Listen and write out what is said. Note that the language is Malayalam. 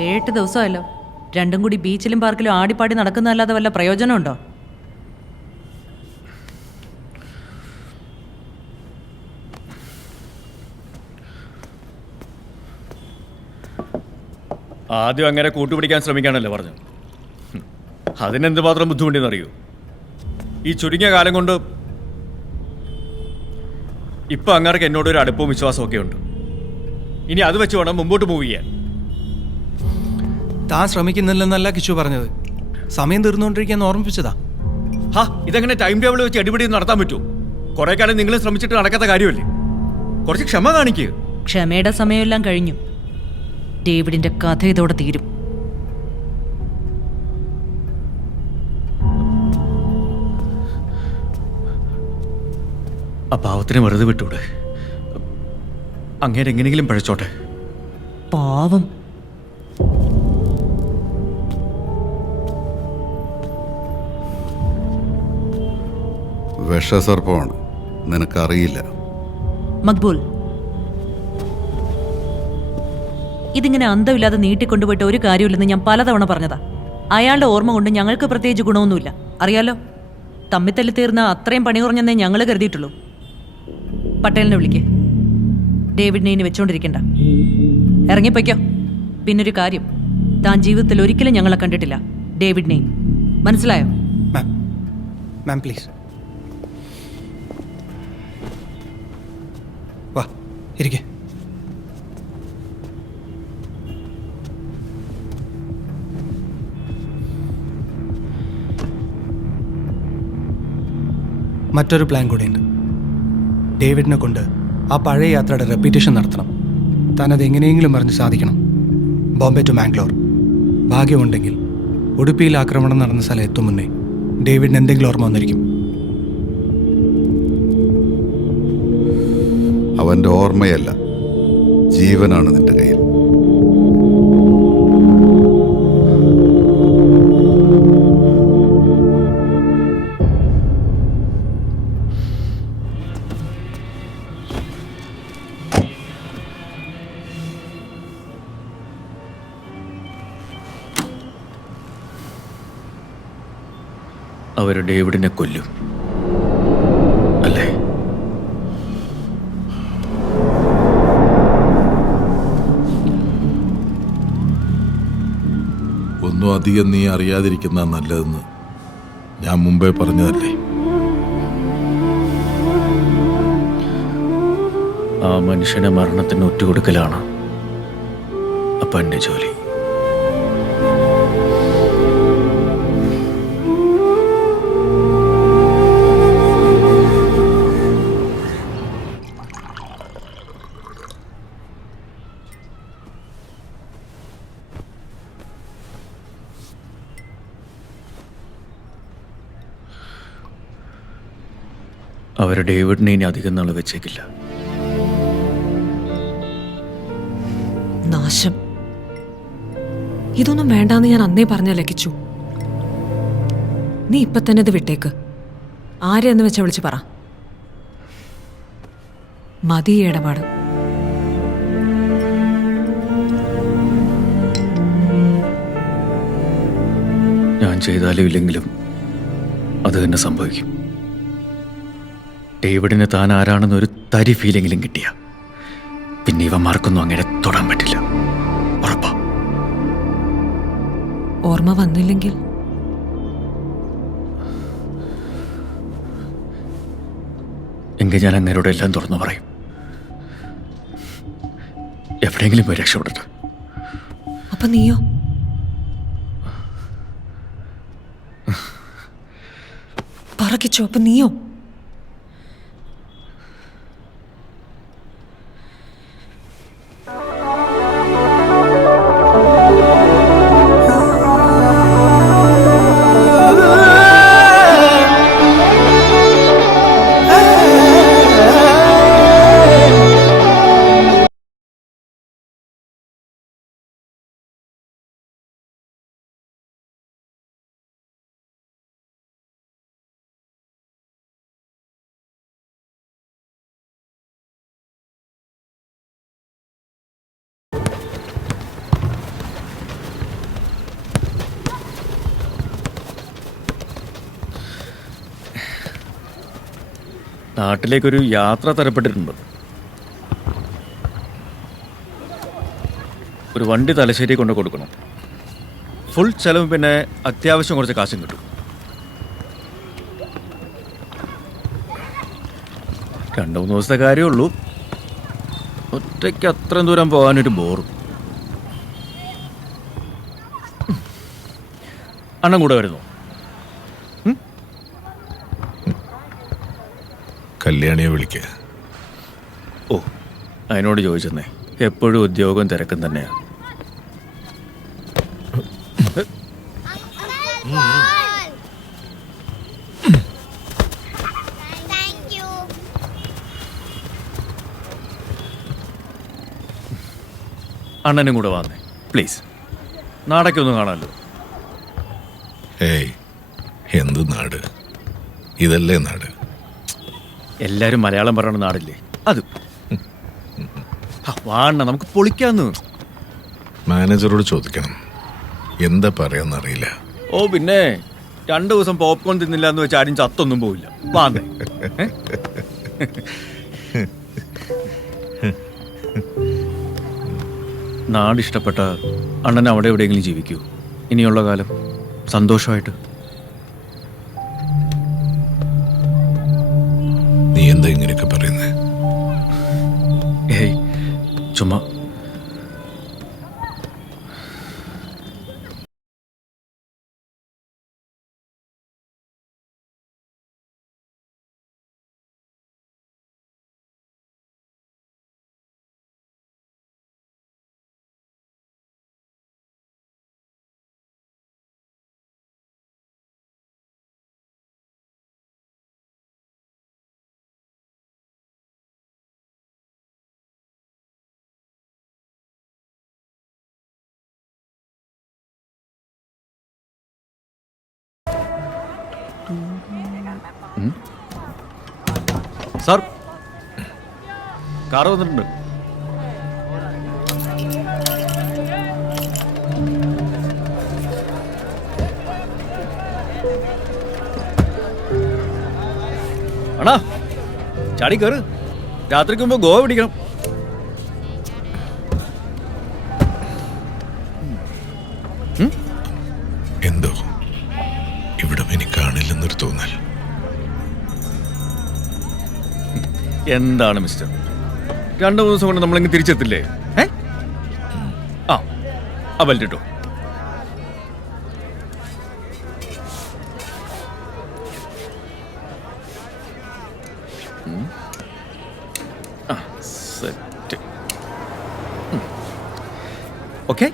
8 ദിവസമല്ലോ. രണ്ടും കൂടി ബീച്ചിലും പാർക്കിലും ആടിപ്പാടി നടക്കുന്നതല്ലാതെ വല്ല പ്രയോജനമുണ്ടോ? ആദ്യം അങ്ങനെ കൂട്ടുപിടിക്കാൻ ശ്രമിക്കാനല്ലേ പറഞ്ഞു. അതിനെന്ത് മാത്രം ബുദ്ധിമുട്ടെന്ന് അറിയൂ. ഈ ചുരുങ്ങിയ കാലം കൊണ്ട് ഇപ്പൊ അങ്ങാർക്ക് എന്നോടൊരു അടുപ്പവും വിശ്വാസവും ഒക്കെ ഉണ്ട്. ഇനി അത് വെച്ച് വേണം മുമ്പോട്ട് മൂവ് ചെയ്യാൻ. താൻ ശ്രമിക്കുന്നില്ലെന്നല്ല കിച്ചു പറഞ്ഞത്. സമയം തീർന്നുകൊണ്ടിരിക്കാന്ന് ഓർമ്മിപ്പിച്ചതാ. ഇതെങ്ങനെ ടൈം ടേബിൾ വെച്ച് അടിപിടി നടത്താൻ പറ്റൂ? കുറെ കാലം നിങ്ങൾ ശ്രമിച്ചിട്ട് നടക്കാത്ത കാര്യമല്ലേ? കുറച്ച് ക്ഷമ കാണിക്കുക. ക്ഷമയുടെ സമയമെല്ലാം കഴിഞ്ഞു. ഡേവിഡിന്റെ കഥ ഇതോടെ തീരും. ആ പാവത്തിനെ വെറുതെ വിട്ടൂടെ? അങ്ങനെ എങ്ങനെയെങ്കിലും പഴച്ചോട്ടെ. പാവം. വിഷസർപ്പമാണ്, നിനക്കറിയില്ല. മക്ബൂൽ, ഇതിങ്ങനെ അന്തമില്ലാതെ നീട്ടിക്കൊണ്ടുപോയിട്ട് ഒരു കാര്യമില്ലെന്ന് ഞാൻ പലതവണ പറഞ്ഞതാ. അയാളുടെ ഓർമ്മ കൊണ്ട് ഞങ്ങൾക്ക് പ്രത്യേകിച്ച് ഗുണമൊന്നുമില്ല, അറിയാലോ. തമ്മിത്തല്ലി തീർന്ന അത്രയും പണി കുറഞ്ഞെന്നേ ഞങ്ങൾ കരുതിയിട്ടുള്ളൂ. പട്ടേലിനെ വിളിക്ക്. ഡേവിഡിനെ ഇനി വെച്ചോണ്ടിരിക്കണ്ട, ഇറങ്ങിപ്പോയ്ക്കോ. പിന്നൊരു കാര്യം, താൻ ജീവിതത്തിൽ ഒരിക്കലും ഞങ്ങളെ കണ്ടിട്ടില്ല ഡേവിഡിനെ, മനസ്സിലായോ? മാം പ്ലീസ് വാ ഇരിക്കേ. മറ്റൊരു പ്ലാൻ കൂടെയുണ്ട്. ഡേവിഡിനെ കൊണ്ട് ആ പഴയ യാത്രയുടെ റെപ്പീറ്റേഷൻ നടത്തണം. താൻ അത് എങ്ങനെയെങ്കിലും പറഞ്ഞ് സാധിക്കണം. ബോംബെ ടു മാംഗ്ലൂർ. ഭാഗ്യമുണ്ടെങ്കിൽ ഉടുപ്പിയിൽ ആക്രമണം നടന്ന സ്ഥലം എത്തും മുന്നേ ഡേവിഡിന് എന്തെങ്കിലും ഓർമ്മ വന്നിരിക്കും. അവൻ്റെ ഓർമ്മയല്ല, ജീവനാണ് നിന്റെ കയ്യിൽ. അവർ ഡേവിഡിനെ കൊല്ലും, അല്ലേ? ഒന്നും അധികം നീ അറിയാതിരിക്കുന്ന നല്ലതെന്ന് ഞാൻ മുമ്പേ പറഞ്ഞതല്ലേ. ആ മനുഷ്യനെ മരണത്തിന് ഒറ്റുകൊടുക്കലാണ് അപ്പൊ എന്റെ ജോലി. അവർ ഡേവിഡിനെ ഇനി അധികം നാൾ വെച്ചേക്കില്ല. നാശം. ഇതൊന്നും വേണ്ടാന്ന് ഞാൻ അന്നേ പറഞ്ഞല്ലേ കിച്ചു. നീ ഇപ്പൊ തന്നെ ഇത് വിട്ടേക്ക്. ആരെന്ന് വെച്ചാ വിളിച്ച് പറ. മതി ഇടപാട്. ഞാൻ ചെയ്താലും ഇല്ലെങ്കിലും അത് തന്നെ സംഭവിക്കും. ഡേവിഡിന് താൻ ആരാണെന്ന് ഒരു തരി ഫീലെങ്കിലും കിട്ടിയ പിന്നെ ഇവന്മാർക്കൊന്നും അങ്ങനെ തൊടാൻ പറ്റില്ല, ഉറപ്പാ. ഓർമ്മ വന്നില്ലെങ്കിൽ എങ്കിൽ ഞാൻ അങ്ങേരോട് എല്ലാം തുറന്നു പറയും. എവിടെയെങ്കിലും പോയി രക്ഷപ്പെടട്ടെ. അപ്പൊ നീയോ? പറക്കിച്ചോ, അപ്പൊ നീയോ? നാട്ടിലേക്കൊരു യാത്ര തരപ്പെട്ടിട്ടുണ്ട്. ഒരു വണ്ടി തലശ്ശേരി കൊണ്ട് കൊടുക്കണം. ഫുൾ ചെലവ്, പിന്നെ അത്യാവശ്യം കുറച്ച് കാശും കിട്ടും. 2-3 ദിവസത്തെ കാര്യമേ ഉള്ളൂ. ഒറ്റയ്ക്ക് അത്രയും ദൂരം പോകാനൊരു ബോറും. അണ്ണൻ കൂടെ വരുന്നു. കല്യാണിയെ വിളിക്കുക. ഓ, അതിനോട് ചോദിച്ചെന്നേ. എപ്പോഴും ഉദ്യോഗം തിരക്കും തന്നെയാണ്. അണ്ണനും കൂടെ വന്നേ പ്ലീസ്. നാടൊക്കെ കാണാമല്ലോ. ഏയ്, എന്ത് നാട്? ഇതല്ലേ നാട്. എല്ലാരും മലയാളം പറയണ നാടില്ലേ അത്. വാണ, നമുക്ക് പൊളിക്കാന്ന്. മാനേജറോട് ചോദിക്കണം, എന്താ പറയാന്നറിയില്ല. ഓ പിന്നെ 2 ദിവസം പോപ്കോൺ തിന്നില്ല എന്ന് വെച്ചാൽ ആരും ചത്തൊന്നും പോവില്ല. വാന്നേ. നാടിഷ്ടപ്പെട്ട അണ്ണൻ അവിടെ എവിടെയെങ്കിലും ജീവിക്കൂ ഇനിയുള്ള കാലം സന്തോഷമായിട്ട്. നീ എന്താ ഇങ്ങനെയൊക്കെ പറയുന്നേ? ഏയ്, ചുമ്മാ. സാർ, കാറ് വന്നിട്ടുണ്ട്. അണ്ണാ, ചാടി കയറ്. രാത്രിക്ക് മുമ്പ് ഗോവ പിടിക്കണം. എന്തോ ഇവിടെ എനിക്ക് കാണില്ലെന്നൊരു തോന്നൽ. എന്താണ് മിസ്റ്റർ, 2-3 ദിവസം കൊണ്ട് നമ്മളിങ്ങ് തിരിച്ചെത്തില്ലേ? ആ ബെൽറ്റ് ഇട്ടോ. സെറ്റ്. ഓക്കെ.